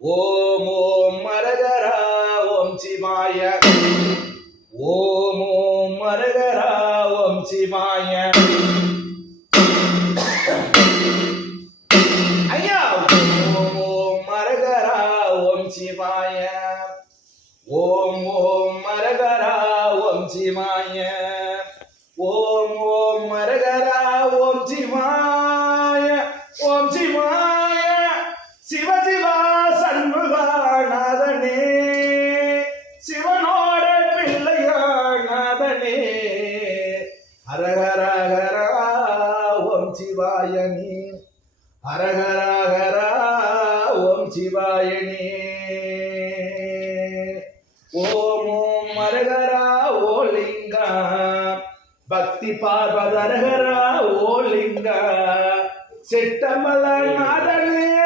ஓம் ஓம் மரகரா ஓம் சிவாய. ஓம் ஓம் மரகரா ஓம் சிவாய. ஐயா ஓம் ஓம் மரகரா ஓம் சிவாய. ஓம் ஓம் மரகரா ஓம் சிவாய. ஓம் ஓம் மரகரா ஓம் சிவாய. ஓம் சிவாய. சிவ சிவா சண்முகாநாதனே, சிவனோட பிள்ளையாநாதனே, ஹரஹரஹரா ஓம் சிவாயனே, ஹரஹரஹரா ஓம் சிவாயனே. ஓம் ஓம் மரகரா ஓலிங்கா, பக்தி பார்வதரகரா ஓலிங்கா, சிட்டமல நாதன்